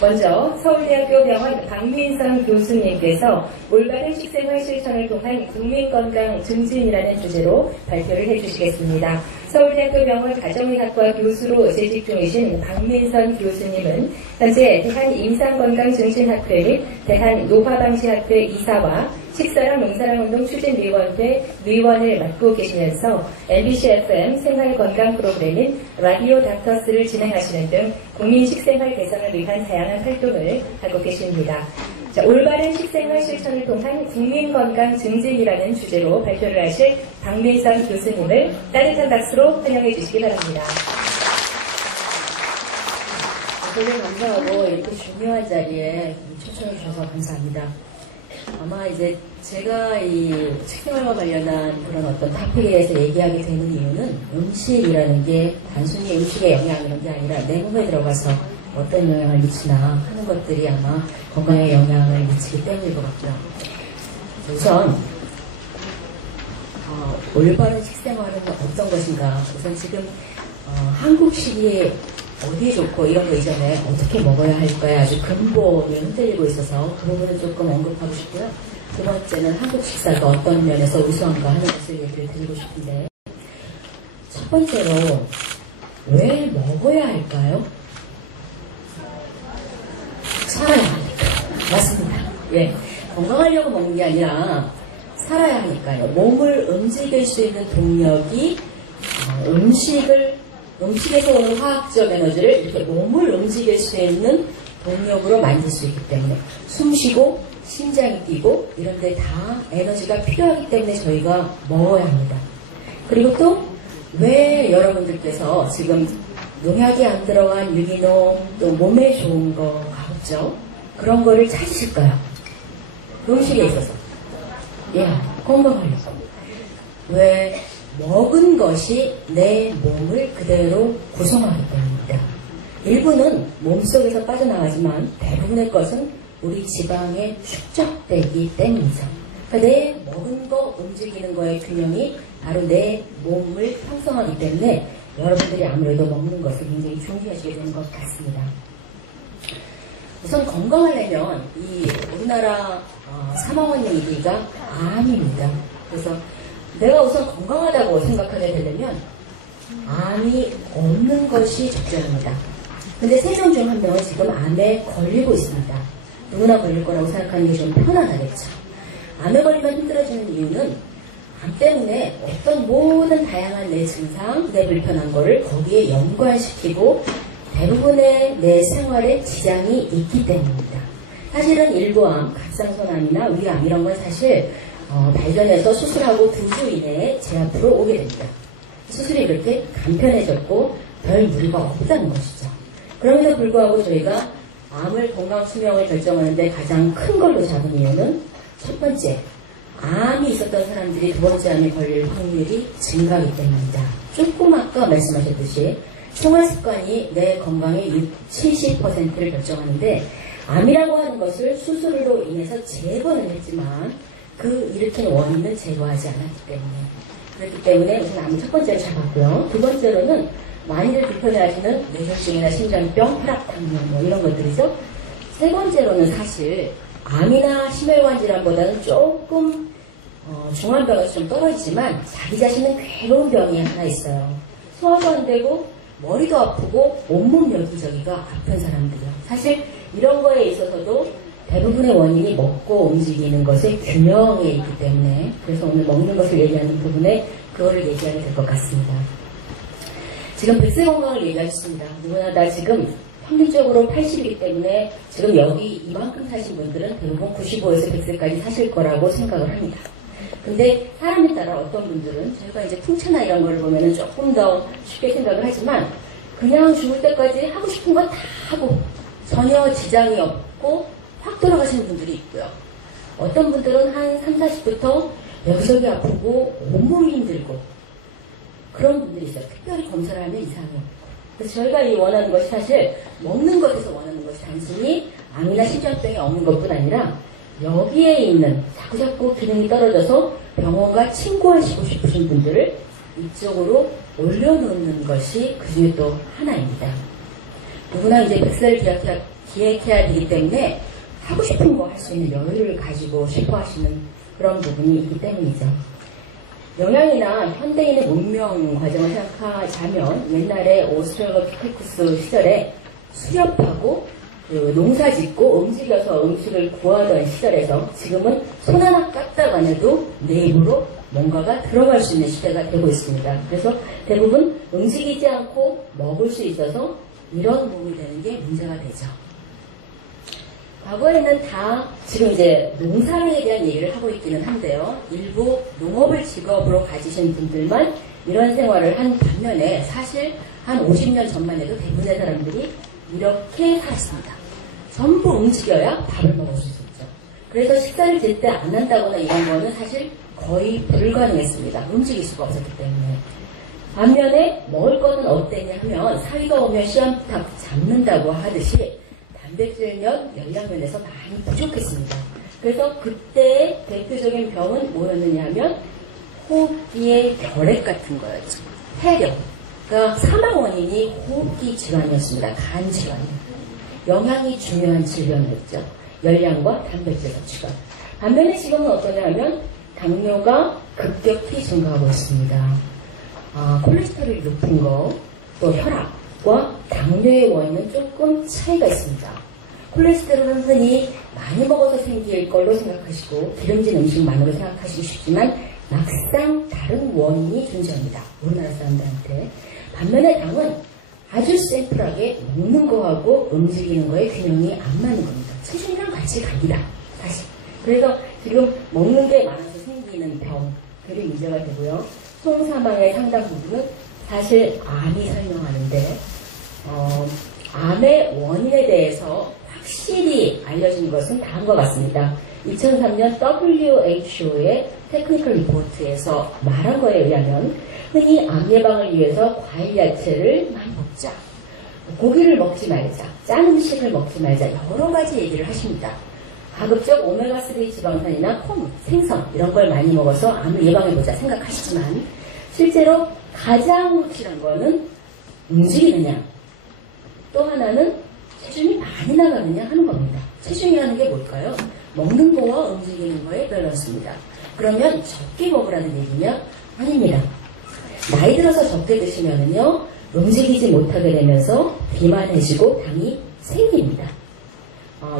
먼저 서울대학교 병원 박민선 교수님께서 올바른 식생활 실천을 통한 국민건강 증진이라는 주제로 발표를 해주시겠습니다. 서울대학교 병원 가정의학과 교수로 재직 중이신 박민선 교수님은 현재 대한임상건강증진학회 및 대한노화방지학회 이사와 식사랑 농사랑운동 추진위원회 위원을 맡고 계시면서 MBC FM 생활건강 프로그램인 라디오 닥터스를 진행하시는 등 국민 식생활 개선을 위한 다양한 활동을 하고 계십니다. 자, 올바른 식생활 실천을 통한 국민건강 증진이라는 주제로 발표를 하실 박민선 교수님을 따뜻한 박수로 환영해 주시기 바랍니다. 되게 감사하고 이렇게 중요한 자리에 초청해 주셔서 감사합니다. 아마 이제 제가 이 식생활과 관련한 그런 어떤 토픽에 대해서 얘기하게 되는 이유는 음식이라는 게 단순히 음식의 영향이라는 게 아니라 내 몸에 들어가서 어떤 영향을 미치나 하는 것들이 아마 건강에 영향을 미치기 때문일 것 같고요. 우선 올바른 식생활은 어떤 것인가. 우선 지금 한국식이 어디에 좋고 이런 거 이전에 어떻게 먹어야 할까에 아주 근본을 흔들리고 있어서 그 부분을 조금 언급하고 싶고요. 두 번째는 한국 식사가 어떤 면에서 우수한가 하는 것을 얘기를 드리고 싶은데, 첫 번째로 왜 먹어야 할까요? 살아야 하니까. 맞습니다. 예, 건강하려고 먹는 게 아니라 살아야 하니까요. 몸을 움직일 수 있는 동력이 음식에서 오는 화학적 에너지를 이렇게 몸을 움직일 수 있는 동력으로 만들 수 있기 때문에 숨 쉬고 심장이 뛰고 이런 데 다 에너지가 필요하기 때문에 저희가 먹어야 합니다. 그리고 또 왜 여러분들께서 지금 농약이 안 들어간 유기농 또 몸에 좋은 거 가급적 그런 거를 찾으실까요? 음식에 있어서. 예, 건강하려고. 왜? 먹은 것이 내 몸을 그대로 구성하기 때문입니다. 일부는 몸속에서 빠져나가지만 대부분의 것은 우리 지방에 축적되기 때문이죠. 그러니까 내 먹은 거 움직이는 거의 균형이 바로 내 몸을 형성하기 때문에 여러분들이 아무래도 먹는 것을 굉장히 중시하시게 되는 것 같습니다. 우선 건강하려면 이 우리나라 사망원인 1위가 암입니다. 그래서 내가 우선 건강하다고 생각하게 되려면 암이 없는 것이 적절합니다. 근데 3명 중 1명은 지금 암에 걸리고 있습니다. 누구나 걸릴 거라고 생각하는 게 좀 편안하겠죠. 암에 걸리면 힘들어지는 이유는 암 때문에 어떤 모든 다양한 내 증상, 내 불편한 거를 거기에 연관시키고 대부분의 내 생활에 지장이 있기 때문입니다. 사실은 일부암, 갑상선암이나 위암 이런 건 사실 발견해서 수술하고 2주 이내에 제 앞으로 오게 됩니다. 수술이 그렇게 간편해졌고 별 무리가 없다는 것이죠. 그럼에도 불구하고 저희가 암을 건강 수명을 결정하는데 가장 큰 걸로 잡은 이유는 첫 번째, 암이 있었던 사람들이 두 번째 암에 걸릴 확률이 증가하기 때문입니다. 조금 아까 말씀하셨듯이 생활습관이 내 건강의 70%를 결정하는데 암이라고 하는 것을 수술로 인해서 제거는 했지만 그 일으킨 원인은 제거하지 않았기 때문에 그렇기 때문에 우선 암을 첫 번째로 잡았고요. 두 번째로는 많이들 불편해하시는 뇌졸중이나 심장병, 혈압당뇨 뭐 이런 것들이죠. 세 번째로는 사실 암이나 심혈관 질환보다는 조금 중환병에서 좀 떨어지지만 자기 자신은 괴로운 병이 하나 있어요. 소화도 안 되고 머리도 아프고 온몸 여기저기가 아픈 사람들이요. 사실 이런 거에 있어서도 대부분의 원인이 먹고 움직이는 것의 균형에 있기 때문에 그래서 오늘 먹는 것을 얘기하는 부분에 그거를 얘기하게 될 것 같습니다. 지금 100세 건강을 얘기하셨습니다. 누구나 다 지금 평균적으로 80이기 때문에 지금 여기 이만큼 사신 분들은 대부분 95에서 100세까지 사실 거라고 생각을 합니다. 근데 사람에 따라 어떤 분들은 저희가 이제 풍차나 이런 걸 보면은 조금 더 쉽게 생각을 하지만 그냥 죽을 때까지 하고 싶은 거 다 하고 전혀 지장이 없고 확 돌아가시는 분들이 있고요. 어떤 분들은 한 3, 40부터 여기저기 아프고 온몸이 힘들고 그런 분들이 있어요. 특별히 검사를 하면 이상이 없고. 그래서 저희가 이 원하는 것이 사실 먹는 것에서 원하는 것이 단순히 암이나 심장병이 없는 것뿐 아니라 여기에 있는 자꾸자꾸 기능이 떨어져서 병원과 친구하시고 싶으신 분들을 이쪽으로 올려놓는 것이 그 중에 또 하나입니다. 누구나 이제 100세를 기획해야 되기 때문에 하고 싶은 거 할 수 있는 여유를 가지고 싶어 하시는 그런 부분이 있기 때문이죠. 영양이나 현대인의 문명 과정을 생각하자면 옛날에 오스트랄로피테쿠스 시절에 수렵하고 농사 짓고 움직여서 음식을 구하던 시절에서 지금은 손 하나 깠다가 해도 내 입으로 뭔가가 들어갈 수 있는 시대가 되고 있습니다. 그래서 대부분 움직이지 않고 먹을 수 있어서 이런 몸이 되는 게 문제가 되죠. 과거에는 다 지금 이제 농사에 대한 얘기를 하고 있기는 한데요. 일부 농업을 직업으로 가지신 분들만 이런 생활을 한 반면에 사실 한 50년 전만 해도 대부분의 사람들이 이렇게 살았습니다. 전부 움직여야 밥을 먹을 수 있었죠. 그래서 식사를 제때 안 한다거나 이런 거는 사실 거의 불가능했습니다. 움직일 수가 없었기 때문에. 반면에 먹을 거는 어땠냐 하면 사위가 오면 씨암탉 잡는다고 하듯이 단백질면, 열량면에서 많이 부족했습니다. 그래서 그때의 대표적인 병은 뭐였느냐 하면 호흡기의 결핵 같은 거였죠. 폐렴. 그러니까 사망 원인이 호흡기 질환이었습니다. 간 질환이요. 영양이 중요한 질병이었죠. 열량과 단백질 섭취가. 반면에 지금은 어떠냐 하면 당뇨가 급격히 증가하고 있습니다. 콜레스테롤이 높은 거, 또 혈압과 당뇨의 원인은 조금 차이가 있습니다. 콜레스테롤은 흔히 많이 먹어서 생길 걸로 생각하시고 기름진 음식만으로 생각하시기 쉽지만 막상 다른 원인이 존재합니다. 우리나라 사람들한테. 반면에 당은 아주 샘플하게 먹는 거하고 움직이는 거의 균형이 안 맞는 겁니다. 체중이랑 같이 갑니다. 사실. 그래서 지금 먹는 게 많아서 생기는 병들이 문제가 되고요. 총사망의 상당 부분은 사실 암이 설명하는데 암의 원인에 대해서 확실히 알려진 것은 다음과 같습니다. 2003년 WHO의 테크니컬 리포트에서 말한 거에 의하면 흔히 암 예방을 위해서 과일 야채를 많이 먹자, 고기를 먹지 말자, 짠 음식을 먹지 말자 여러 가지 얘기를 하십니다. 가급적 오메가3 지방산이나 콩, 생선 이런 걸 많이 먹어서 암을 예방해보자 생각하시지만 실제로 가장 확실한 거는 움직이느냐 또 하나는 체중이 많이 나가느냐 하는 겁니다. 체중이라는 게 뭘까요? 먹는 거와 움직이는 거의 밸런스입니다. 그러면 적게 먹으라는 얘기냐? 아닙니다. 나이 들어서 적게 드시면은요 움직이지 못하게 되면서 비만해지고 당이 생깁니다.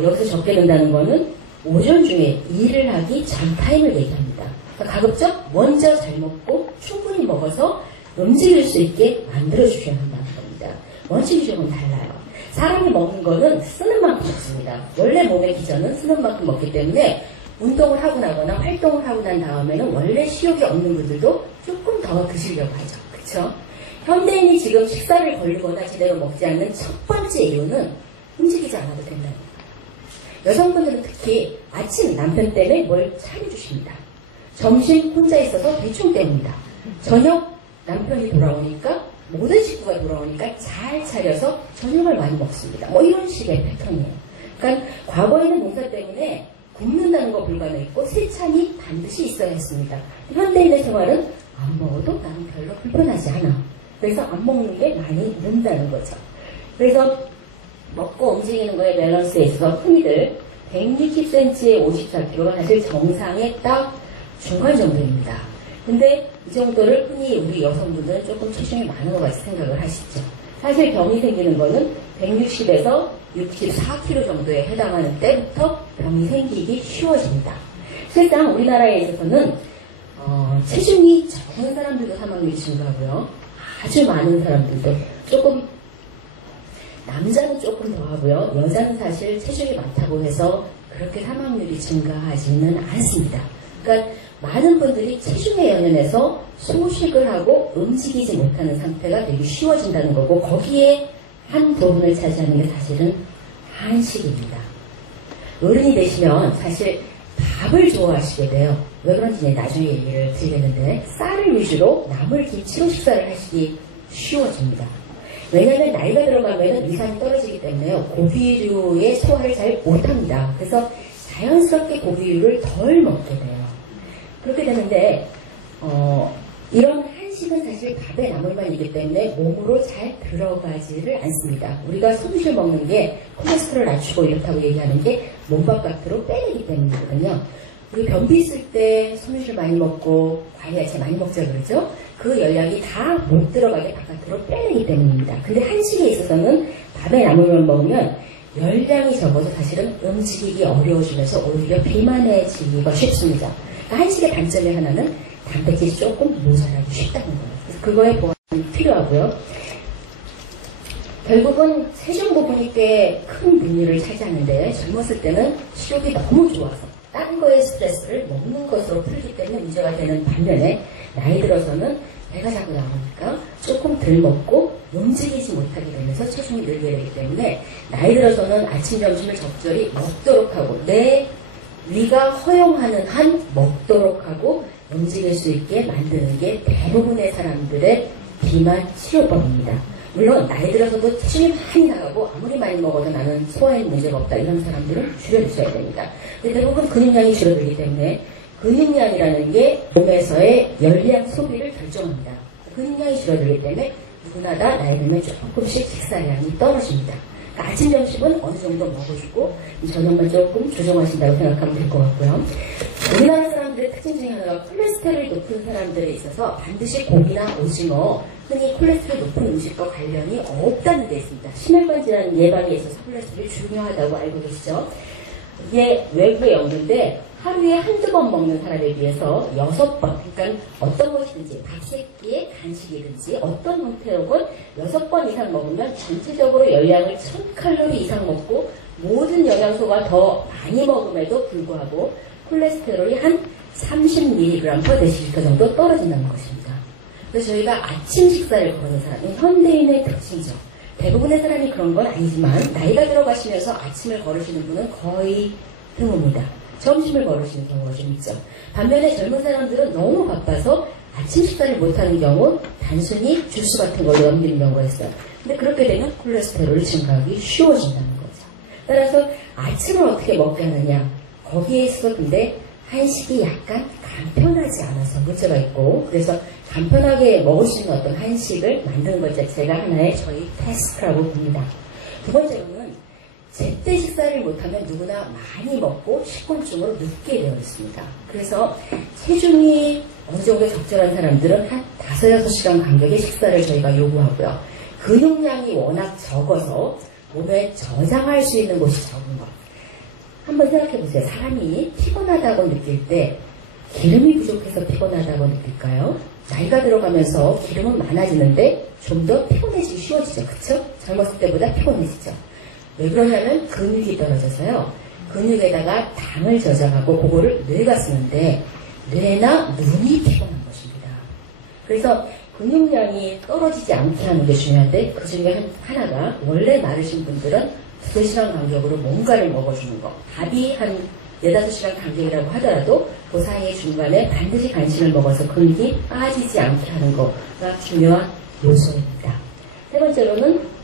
여기서 적게 든다는 거는 오전 중에 일을 하기 전 타임을 얘기합니다. 그러니까 가급적 먼저 잘 먹고 충분히 먹어서 움직일 수 있게 만들어주셔야 한다는 겁니다. 원칙이 조금 달라요. 사람이 먹는 거는 쓰는 만큼 먹습니다. 원래 몸의 기전은 쓰는 만큼 먹기 때문에 운동을 하고 나거나 활동을 하고 난 다음에는 원래 식욕이 없는 분들도 조금 더 드시려고 하죠. 그렇죠? 현대인이 지금 식사를 거르거나 제대로 먹지 않는 첫 번째 이유는 움직이지 않아도 된다는 거예요. 여성분들은 특히 아침 남편 때문에 뭘 차려주십니다. 점심 혼자 있어서 대충 때웁니다. 저녁 남편이 돌아오니까 모든 식구가 돌아오니까 잘 차려서 저녁을 많이 먹습니다. 뭐 이런 식의 패턴이에요. 그러니까 과거에는 농사 때문에 굶는다는 거 불가능했고 세찬이 반드시 있어야 했습니다. 현대인의 생활은 안 먹어도 나는 별로 불편하지 않아. 그래서 안 먹는 게 많이 는다는 거죠. 그래서 먹고 움직이는 거에 밸런스에 있어서 흔히들 160cm에 54kg가 사실 정상의 딱 중간 정도입니다. 근데 이 정도를 흔히 우리 여성분들은 조금 체중이 많은 것 같이 생각을 하시죠. 사실 병이 생기는 거는 160에서 64kg 정도에 해당하는 때부터 병이 생기기 쉬워집니다. 실상 우리나라에 있어서는 체중이 적은 사람들도 사망률이 증가하고요. 아주 많은 사람들도 조금 남자는 조금 더 하고요. 여자는 사실 체중이 많다고 해서 그렇게 사망률이 증가하지는 않습니다. 그러니까 많은 분들이 체중에 연연해서 소식을 하고 움직이지 못하는 상태가 되기 쉬워진다는 거고 거기에 한 부분을 차지하는 게 사실은 한식입니다. 어른이 되시면 사실 밥을 좋아하시게 돼요. 왜 그런지 나중에 얘기를 드리겠는데 쌀을 위주로 나물 김치로 식사를 하시기 쉬워집니다. 왜냐하면 나이가 들어가면 위산이 떨어지기 때문에 고기류의 소화를 잘 못합니다. 그래서 자연스럽게 고기류를 덜 먹게 돼요. 그렇게 되는데 이런 한식은 사실 밥에 나물만이기 때문에 몸으로 잘 들어가지를 않습니다. 우리가 소주를 먹는 게 콜레스테롤 낮추고 이렇다고 얘기하는 게 몸 바깥으로 빼내기 때문이거든요. 우리 변비 있을 때 소주를 많이 먹고 과일 야채 많이 먹자 그러죠? 그 열량이 다 못 들어가게 바깥으로 빼내기 때문입니다. 근데 한식에 있어서는 밥에 나물만 먹으면 열량이 적어서 사실은 움직이기 어려워지면서 오히려 비만해지기가 쉽습니다. 그러니까 한식의 단점의 하나는 단백질이 조금 모자라기 쉽다는 거예요. 그래서 그거에 보완이 필요하고요. 결국은 체중 부분이 꽤 큰 분위를 차지하는데 젊었을 때는 식욕이 너무 좋아서 다른 거에 스트레스를 먹는 것으로 풀기 때문에 문제가 되는 반면에 나이 들어서는 배가 자꾸 나오니까 조금 덜 먹고 움직이지 못하게 되면서 체중이 늘게 되기 때문에 나이 들어서는 아침, 점심을 적절히 먹도록 하고 내 위가 허용하는 한 먹도록 하고 움직일 수 있게 만드는 게 대부분의 사람들의 비만 치료법입니다. 물론 나이 들어서도 체중이 많이 나가고 아무리 많이 먹어도 나는 소화에 문제가 없다 이런 사람들은 줄여주셔야 됩니다. 근데 대부분 근육량이 줄어들기 때문에 근육량이라는 게 몸에서의 열량 소비를 결정합니다. 근육량이 줄어들기 때문에 누구나 다 나이 들면 조금씩 식사량이 떨어집니다. 그러니까 아침, 점심은 어느 정도 먹어주고 저녁만 조금 조정하신다고 생각하면 될 것 같고요. 우리나라 사람들의 특징 중에 하나가 콜레스테롤이 높은 사람들에 있어서 반드시 고기나 오징어, 흔히 콜레스테롤 높은 음식과 관련이 없다는 데 있습니다. 심혈관 질환 예방에 있어서 콜레스테롤이 중요하다고 알고 계시죠? 이게 외부에 없는데 하루에 한두 번 먹는 사람에 비해서 6번, 그러니까 어떤 것이든지 밥 세끼의 간식이든지 어떤 형태로건 6번 이상 먹으면 전체적으로 열량을 1000칼로리 이상 먹고 모든 영양소가 더 많이 먹음에도 불구하고 콜레스테롤이 한 30mg/dl 정도 떨어진다는 것입니다. 그래서 저희가 아침 식사를 거르는 사람은 현대인의 특징이죠. 대부분의 사람이 그런 건 아니지만 나이가 들어가시면서 아침을 거르시는 분은 거의 드뭅니다. 점심을 거르시는 경우가 좀 있죠. 반면에 젊은 사람들은 너무 바빠서 아침 식사를 못하는 경우 단순히 주스 같은 걸로 넘기는 경우가 있어요. 근데 그렇게 되면 콜레스테롤이 증가하기 쉬워진다는 거죠. 따라서 아침을 어떻게 먹게 하느냐 거기에 있어서 근데 한식이 약간 간편하지 않아서 문제가 있고 그래서 간편하게 먹을 수 있는 어떤 한식을 만드는 것 자체가 하나의 저희 태스크라고 봅니다. 두 번째로는 제때 식사를 못하면 누구나 많이 먹고 식곤증으로 눕게 되어 있습니다. 그래서 체중이 어느 정도 적절한 사람들은 한 5-6시간 간격의 식사를 저희가 요구하고요. 근육량이 워낙 적어서 몸에 저장할 수 있는 곳이 적은 것. 한번 생각해 보세요. 사람이 피곤하다고 느낄 때 기름이 부족해서 피곤하다고 느낄까요? 나이가 들어가면서 기름은 많아지는데 좀 더 피곤해지기 쉬워지죠. 그쵸? 젊었을 때보다 피곤해지죠. 왜 그러냐면 근육이 떨어져서요. 근육에다가 당을 저장하고 그거를 뇌가 쓰는데 뇌나 눈이 피곤한 것입니다. 그래서 근육량이 떨어지지 않게 하는 게 중요한데 그 중에 하나가 원래 마르신 분들은 2시간 간격으로 뭔가를 먹어주는 거. 밥이 한 4-5시간 간격이라고 하더라도 그 사이에 중간에 반드시 간식을 먹어서 근육이 빠지지 않게 하는 거가 중요한 요소입니다. 세 번째로는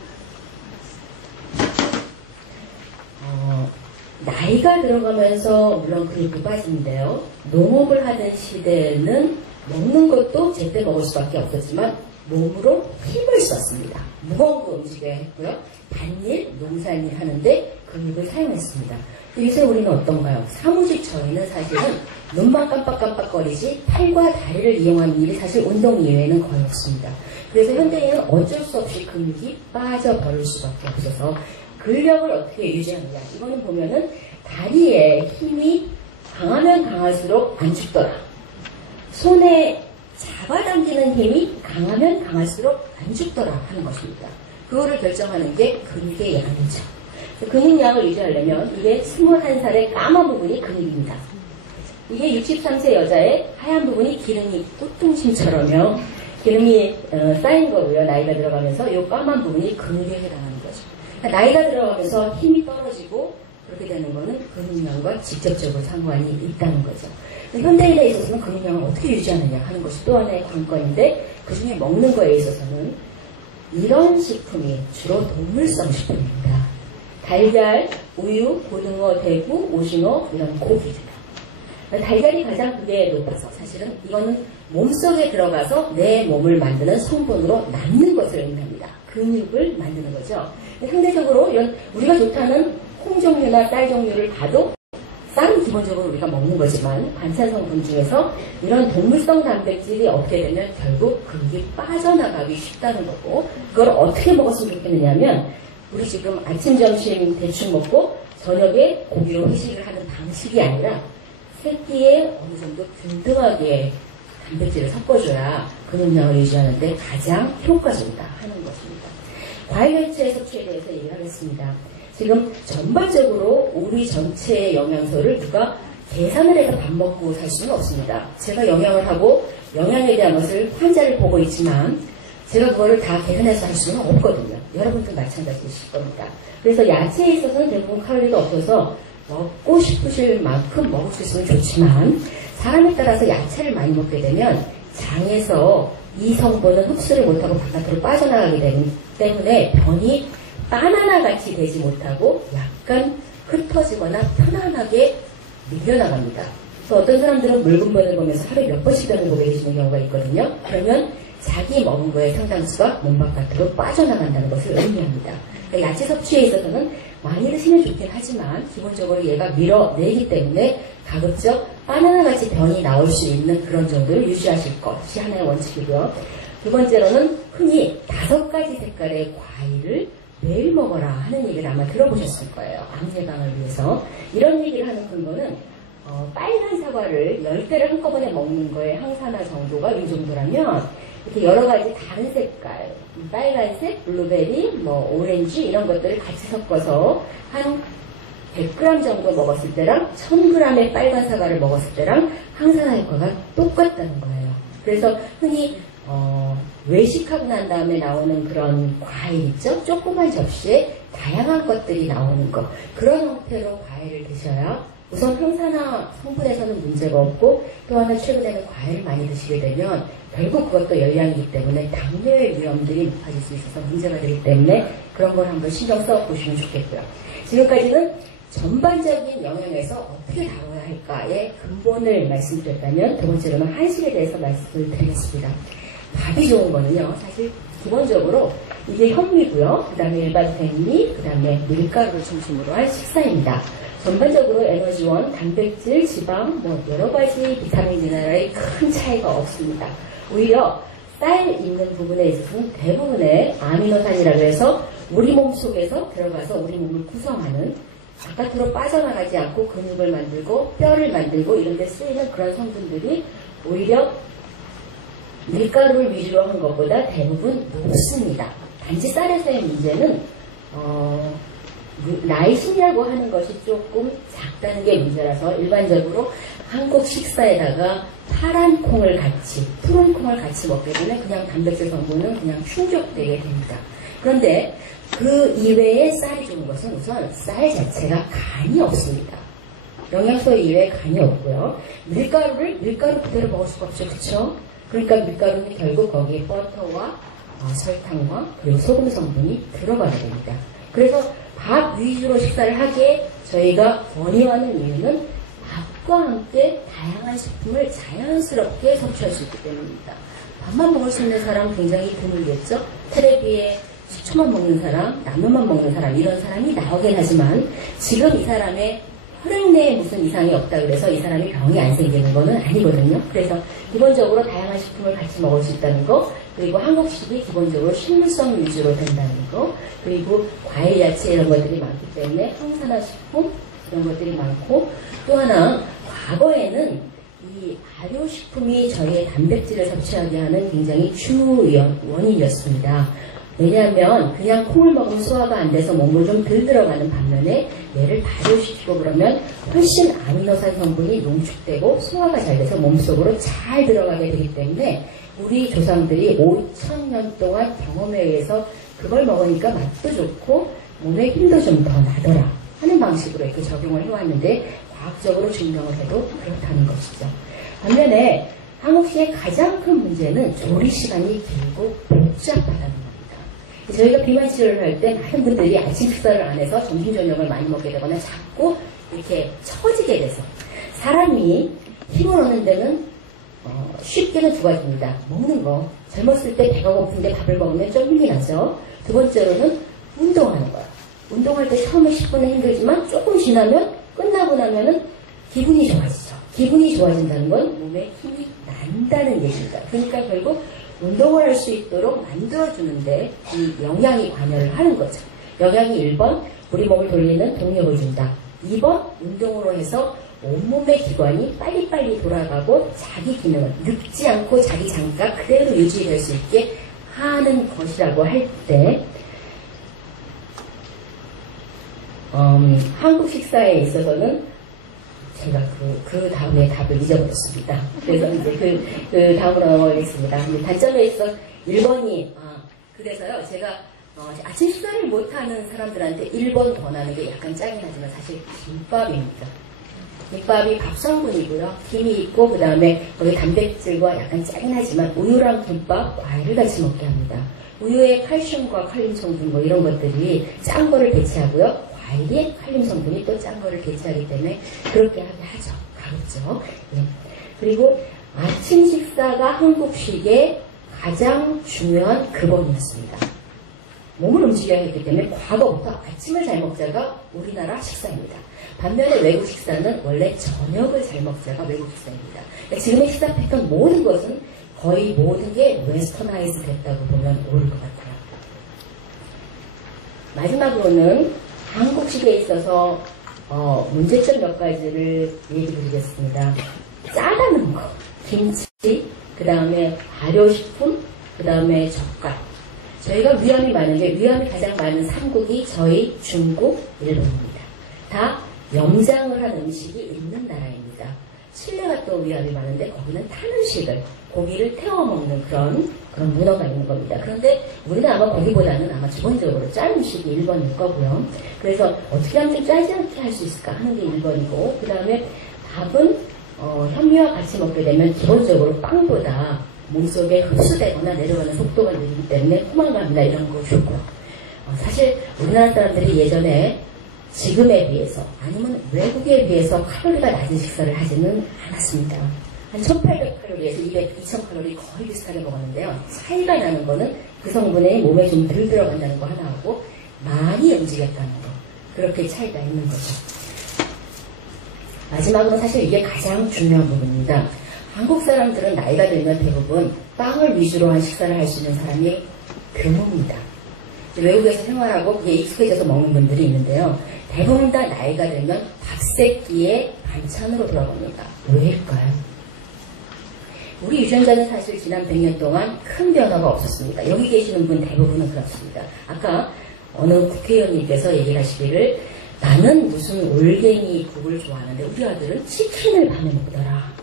나이가 들어가면서 물론 근육이 빠지는데요. 농업을 하던 시대에는 먹는 것도 제때 먹을 수밖에 없었지만 몸으로 힘을 썼습니다. 무거운 거 움직여야 했고요. 밭일, 농사일 하는데 근육을 사용했습니다. 요새 우리는 어떤가요? 사무직 저희는 사실은 눈만 깜빡깜빡거리지 팔과 다리를 이용하는 일이 사실 운동 이외에는 거의 없습니다. 그래서 현대인은 어쩔 수 없이 근육이 빠져버릴 수밖에 없어서 근력을 어떻게 유지하느냐. 이거는 보면은 다리에 힘이 강하면 강할수록 안 죽더라. 손에 잡아당기는 힘이 강하면 강할수록 안 죽더라 하는 것입니다. 그거를 결정하는 게 근육의 양이죠. 근육량을 유지하려면 이게 21살의 까만 부분이 근육입니다. 이게 63세 여자의 하얀 부분이 기름이 꽃등심처럼요. 기름이 쌓인 거고요. 나이가 들어가면서 이 까만 부분이 근육에 해당하는 거죠. 그러니까 나이가 들어가면서 힘이 떨어지고 그렇게 되는 거는 근육량과 직접적으로 상관이 있다는 거죠. 현대인에 있어서는 근육량을 어떻게 유지하느냐 하는 것이 또 하나의 관건인데 그중에 먹는 거에 있어서는 이런 식품이 주로 동물성 식품입니다. 달걀, 우유, 고등어, 대구, 오징어 이런 고기들. 달걀이 가장 그게 높아서 사실은 이거는 몸속에 들어가서 내 몸을 만드는 성분으로 남는 것을 의미합니다. 근육을 만드는 거죠. 상대적으로 이런 우리가 좋다는 콩 종류나 쌀 종류를 봐도 쌀은 기본적으로 우리가 먹는 거지만 반찬 성분 중에서 이런 동물성 단백질이 없게 되면 결국 근육이 빠져나가기 쉽다는 거고, 그걸 어떻게 먹었으면 좋겠느냐면 우리 지금 아침 점심 대충 먹고 저녁에 고기로 회식을 하는 방식이 아니라 새끼에 어느 정도 균등하게 단백질을 섞어줘야 근육량을 유지하는데 가장 효과적이다 하는 것입니다. 과일 야채 섭취에 대해서 얘기를 하겠습니다. 지금 전반적으로 우리 전체의 영양소를 누가 계산을 해서 밥 먹고 살 수는 없습니다. 제가 영양을 하고 영양에 대한 것을 환자를 보고 있지만 제가 그거를 다 계산해서 할 수는 없거든요. 여러분도 마찬가지이실 겁니다. 그래서 야채에 있어서는 대부분 칼로리가 없어서 먹고 싶으실 만큼 먹을 수 있으면 좋지만 사람에 따라서 야채를 많이 먹게 되면 장에서 이 성분은 흡수를 못하고 바깥으로 빠져나가게 되기 때문에 변이 바나나 같이 되지 못하고 약간 흩어지거나 편안하게 밀려나갑니다. 그래서 어떤 사람들은 묽은 변을 보면서 하루에 몇 번씩 변을 보게 되시는 경우가 있거든요. 그러면 자기 먹은 거의 상당수가 몸 바깥으로 빠져나간다는 것을 의미합니다. 그러니까 야채 섭취에 있어서는 많이 드시면 좋긴 하지만 기본적으로 얘가 밀어내기 때문에 가급적 바나나같이 변이 나올 수 있는 그런 정도를 유지하실 것이 하나의 원칙이고요. 두 번째로는 흔히 5가지 색깔의 과일을 매일 먹어라 하는 얘기를 아마 들어보셨을 거예요. 암 예방을 위해서. 이런 얘기를 하는 근거는 빨간 사과를 10개를 한꺼번에 먹는 거에 항산화 정도가 이 정도라면 이렇게 여러 가지 다른 색깔, 빨간색, 블루베리, 오렌지 이런 것들을 같이 섞어서 한 100g 정도 먹었을 때랑 1000g의 빨간 사과를 먹었을 때랑 항산화 효과가 똑같다는 거예요. 그래서 흔히 외식하고 난 다음에 나오는 그런 과일 있죠? 조그만 접시에 다양한 것들이 나오는 거. 그런 형태로 과일을 드셔야 우선 항산화 성분에서는 문제가 없고 또 하나 최근에는 과일을 많이 드시게 되면 결국 그것도 열량이기 때문에 당뇨의 위험들이 높아질 수 있어서 문제가 되기 때문에 그런 걸 한번 신경 써보시면 좋겠고요. 지금까지는 전반적인 영양에서 어떻게 다뤄야 할까의 근본을 말씀드렸다면 두 번째로는 한식에 대해서 말씀을 드리겠습니다. 밥이 좋은 거는요, 사실 기본적으로 이게 현미고요, 그 다음에 일반 백미, 그 다음에 밀가루를 중심으로 한 식사입니다. 전반적으로 에너지원, 단백질, 지방, 여러 가지 비타민, 미네랄의 큰 차이가 없습니다. 오히려 쌀 있는 부분에 있어서는 대부분의 아미노산이라고 해서 우리 몸 속에서 들어가서 우리 몸을 구성하는 바깥으로 빠져나가지 않고 근육을 만들고 뼈를 만들고 이런 데 쓰이는 그런 성분들이 오히려 밀가루를 위주로 한 것보다 대부분 높습니다. 단지 쌀에서의 문제는 라이신이라고 하는 것이 조금 작다는 게 문제라서 일반적으로 한국 식사에다가 파란 콩을 같이, 푸른 콩을 같이 먹게 되면 그냥 단백질 성분은 그냥 충족되게 됩니다. 그런데 그 이외에 쌀이 좋은 것은 우선 쌀 자체가 간이 없습니다. 영양소 이외에 간이 없고요. 밀가루를 밀가루 그대로 먹을 수가 없죠. 그렇죠? 그러니까 밀가루는 결국 거기에 버터와 설탕과 그리고 소금 성분이 들어가야 됩니다. 그래서 밥 위주로 식사를 하기에 저희가 권유하는 이유는 밥과 함께 다양한 식품을 자연스럽게 섭취할 수 있기 때문입니다. 밥만 먹을 수 있는 사람 굉장히 드물겠죠? 텔레비에 식초만 먹는 사람, 라면만 먹는 사람 이런 사람이 나오긴 하지만 지금 이 사람의 혈액 내에 무슨 이상이 없다 그래서 이 사람이 병이 안 생기는 거는 아니거든요. 그래서 기본적으로 다양한 식품을 같이 먹을 수 있다는 거, 그리고 한국식이 기본적으로 식물성 위주로 된다는 거, 그리고 과일, 야채 이런 것들이 많기 때문에 항산화 식품 이런 것들이 많고, 또 하나 과거에는 이 발효식품이 저희의 단백질을 섭취하게 하는 굉장히 주 원인이었습니다. 왜냐하면 그냥 콩을 먹으면 소화가 안 돼서 몸으로 좀 덜 들어가는 반면에 얘를 발효시키고 그러면 훨씬 아미노산 성분이 농축되고 소화가 잘 돼서 몸속으로 잘 들어가게 되기 때문에 우리 조상들이 5,000년 동안 경험에 의해서 그걸 먹으니까 맛도 좋고 몸에 힘도 좀 더 나더라 하는 방식으로 이렇게 적용을 해왔는데 과학적으로 증명을 해도 그렇다는 것이죠. 반면에 한국식의 가장 큰 문제는 조리 시간이 길고 복잡하다는 겁니다. 저희가 비만 치료를 할 때 많은 분들이 아침 식사를 안 해서 점심 저녁을 많이 먹게 되거나 자꾸 이렇게 처지게 돼서 사람이 힘을 얻는 데는 쉽게는 두 가지입니다. 먹는 거. 젊었을 때 배가 고픈데 밥을 먹으면 좀 힘이 나죠. 두 번째로는 운동하는 거예요. 운동할 때 처음에 10분은 힘들지만 조금 지나면 끝나고 나면은 기분이 좋아지죠. 기분이 좋아진다는 건 몸에 힘이 난다는 얘기입니다. 그러니까 결국 운동을 할 수 있도록 만들어주는데 이 영양이 관여를 하는 거죠. 영양이 1번 우리 몸을 돌리는 동력을 준다. 2번 운동으로 해서 온몸의 기관이 빨리빨리 돌아가고 자기 기능을 늙지 않고 자기 장각 그대로 유지될 수 있게 하는 것이라고 할 때 한국 식사에 있어서는 제가 그 다음에 답을 잊어버렸습니다. 그래서 이제 그 다음으로 넘어가겠습니다. 단점에 있어 1번이 그래서요 제가 아침 식사를 못하는 사람들한테 1번 권하는 게 약간 짜긴 하지만 사실 김밥입니다. 김밥이 밥 성분이고요. 김이 있고 그 다음에 거기 단백질과 약간 짜긴 하지만 우유랑 김밥, 과일을 같이 먹게 합니다. 우유에 칼슘과 칼륨 성분 뭐 이런 것들이 짠 거를 대체하고요. 과일에 칼륨 성분이 또 짠 거를 대체하기 때문에 그렇게 하게 하죠. 가급적. 네. 그리고 아침 식사가 한국식의 가장 중요한 근본이었습니다. 몸을 움직여야 했기 때문에 과거부터 아침을 잘 먹자가 우리나라 식사입니다. 반면에 외국 식사는 원래 저녁을 잘 먹자가 외국 식사입니다. 그러니까 지금의 식사 패턴 모든 것은 거의 모든 게 웨스터나이즈 됐다고 보면 옳을 것 같아요. 마지막으로는 한국식에 있어서 문제점 몇 가지를 얘기 드리겠습니다. 짜다는 거, 김치, 그 다음에 발효식품, 그 다음에 젓갈. 저희가 위암이 많은 게 위암이 가장 많은 3국이 저희 중국, 일본입니다. 다 염장을 한 음식이 있는 나라입니다. 칠레가 또 위암이 많은데 거기는 탄 음식을 고기를 태워 먹는 그런 문화가 있는 겁니다. 그런데 우리는 아마 고기보다는 아마 기본적으로 짠 음식이 1번일 거고요. 그래서 어떻게 하면 좀 짜지 않게 할 수 있을까 하는 게 1번이고 그 다음에 밥은 현미와 같이 먹게 되면 기본적으로 빵보다 몸속에 흡수되거나 내려가는 속도가 느리기 때문에 포만감이나 이런 거 좋고요. 사실 우리나라 사람들이 예전에 지금에 비해서 아니면 외국에 비해서 칼로리가 낮은 식사를 하지는 않았습니다. 한 1800칼로리에서 2000칼로리 거의 비슷하게 먹었는데요. 차이가 나는 거는 그 성분에 몸에 좀 덜 들어간다는 거 하나하고 많이 움직였다는 거. 그렇게 차이가 있는 거죠. 마지막으로 사실 이게 가장 중요한 부분입니다. 한국 사람들은 나이가 들면 대부분 빵을 위주로 한 식사를 할 수 있는 사람이 드뭅니다. 외국에서 생활하고 그게 익숙해져서 먹는 분들이 있는데요. 대부분 다 나이가 들면 밥새끼에 반찬으로 돌아갑니다. 왜일까요? 우리 유전자는 사실 지난 100년 동안 큰 변화가 없었습니다. 여기 계시는 분 대부분은 그렇습니다. 아까 어느 국회의원님께서 얘기를 하시기를 나는 무슨 올갱이 국을 좋아하는데 우리 아들은 치킨을 밤에 먹더라.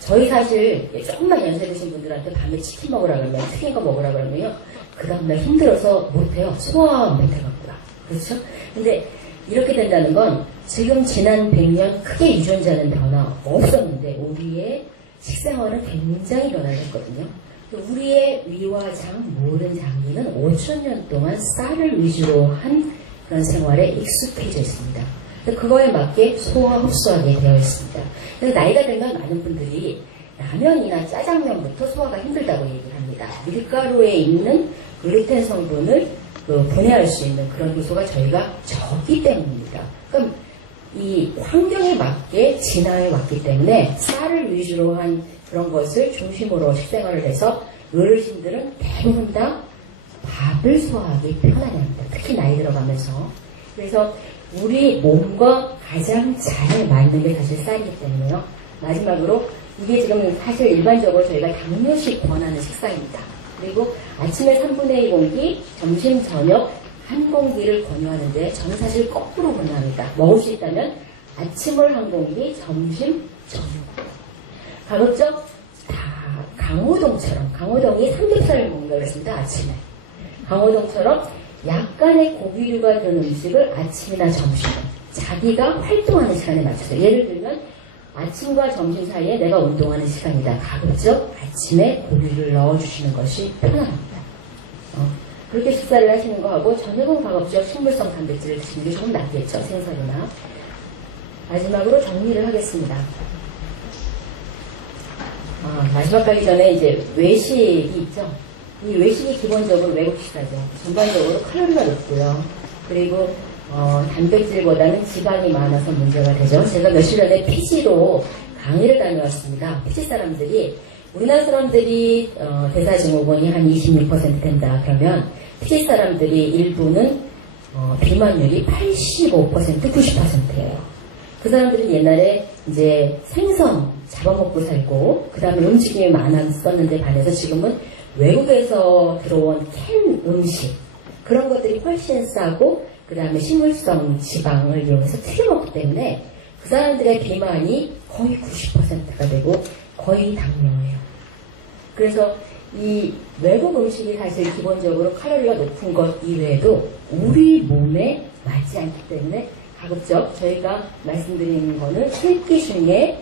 저희 사실 조금만 연세 드신 분들한테 밤에 치킨 먹으라 그러면 튀긴 거 먹으라 그러면요. 그 다음날 힘들어서 못해요. 소화 못해갖고요. 그렇죠? 근데 이렇게 된다는 건 지금 지난 100년 크게 유전자는 변화 없었는데 우리의 식생활은 굉장히 변화를 했거든요. 우리의 위와 장, 모든 장기는 5000년 동안 쌀을 위주로 한 그런 생활에 익숙해져 있습니다. 그거에 맞게 소화 흡수하게 되어 있습니다. 그래서 나이가 들면 많은 분들이 라면이나 짜장면부터 소화가 힘들다고 얘기를 합니다. 밀가루에 있는 글루텐 성분을 분해할 수 있는 그런 요소가 저희가 적기 때문입니다. 그럼 이 환경에 맞게 진화해 왔기 때문에 쌀을 위주로 한 그런 것을 중심으로 식생활을 해서 어르신들은 대부분 다 밥을 소화하기 편하게 합니다. 특히 나이 들어가면서. 그래서 우리 몸과 가장 잘 맞는 게 사실 쌀이기 때문에요. 마지막으로 이게 지금 사실 일반적으로 저희가 당뇨식 권하는 식사입니다. 그리고 아침에 3분의 2 공기, 점심, 저녁 한 공기를 권유하는데 저는 사실 거꾸로 권유합니다. 먹을 수 있다면 아침을 한 공기, 점심, 저녁. 가급적 다 강호동이 삼겹살을 먹는다고 그랬습니다. 아침에. 강호동처럼 약간의 고기류가 든 음식을 아침이나 점심에 자기가 활동하는 시간에 맞춰서 예를 들면 아침과 점심 사이에 내가 운동하는 시간이다. 가급적 아침에 고기를 넣어주시는 것이 편합니다. 그렇게 식사를 하시는 거하고 저녁은 가급적 식물성 단백질을 드시는 게 조금 낫겠죠. 생선이나. 마지막으로 정리를 하겠습니다. 마지막 가기 전에 이제 외식이 있죠. 이 외식이 기본적으로 외국 식사죠. 전반적으로 칼로리가 높고요. 그리고 단백질보다는 지방이 많아서 문제가 되죠. 제가 며칠 전에 피지로 강의를 다녀왔습니다. 피지 사람들이 우리나라 사람들이 대사증후군이 한 26% 된다. 그러면 피지 사람들이 일부는 비만율이 85%, 90%예요. 그 사람들은 옛날에 이제 생선 잡아먹고 살고 그 다음에 움직임이 많았었는데 반해서 지금은 외국에서 들어온 캔 음식 그런 것들이 훨씬 싸고 그 다음에 식물성 지방을 이용해서 튀겨먹기 때문에 그 사람들의 비만이 거의 90%가 되고 거의 당뇨예요. 그래서 이 외국 음식이 사실 기본적으로 칼로리가 높은 것 이외에도 우리 몸에 맞지 않기 때문에 가급적 저희가 말씀드리는 거는 세 끼 중에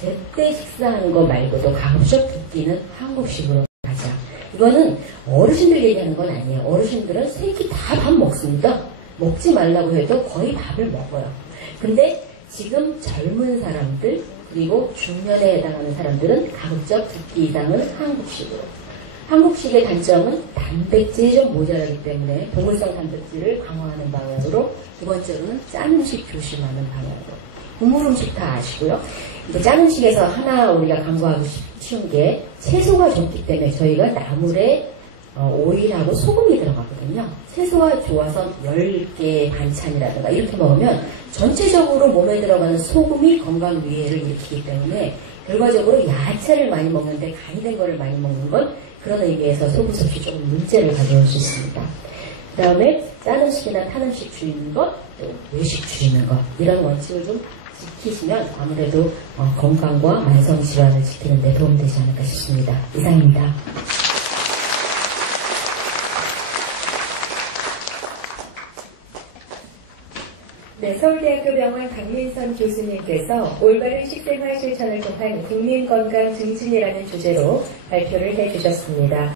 제때 식사하는 거 말고도 가급적 두 끼는 한국식으로 하자. 이거는 어르신들 얘기하는 건 아니에요. 어르신들은 세 끼 다 밥 먹습니다. 먹지 말라고 해도 거의 밥을 먹어요. 근데 지금 젊은 사람들 그리고 중년에 해당하는 사람들은 가급적 두 끼 이상은 한국식으로. 한국식의 단점은 단백질이 좀 모자라기 때문에 동물성 단백질을 강화하는 방향으로 두 번째로는 짠 음식 조심하는 방향으로. 국물 음식 다 아시고요. 이제 짠 음식에서 하나 우리가 간과하기 쉬운 게 채소가 좋기 때문에 저희가 나물에 오일하고 소금이 들어가거든요. 채소가 좋아서 10개 반찬이라든가 이렇게 먹으면 전체적으로 몸에 들어가는 소금이 건강 위해를 일으키기 때문에 결과적으로 야채를 많이 먹는데 간이 된 거를 많이 먹는 건 그런 의미에서 소금 섭취 조금 문제를 가져올 수 있습니다. 그 다음에 짠 음식이나 탄 음식 줄이는 것, 또 외식 줄이는 것 이런 원칙을 좀 지키시면 아무래도 건강과 만성질환을 지키는 데 도움되지 않을까 싶습니다. 이상입니다. 네, 서울대학교 병원 강민선 교수님께서 올바른 식생활 실천을 통한 국민건강 증진이라는 주제로 발표를 해주셨습니다.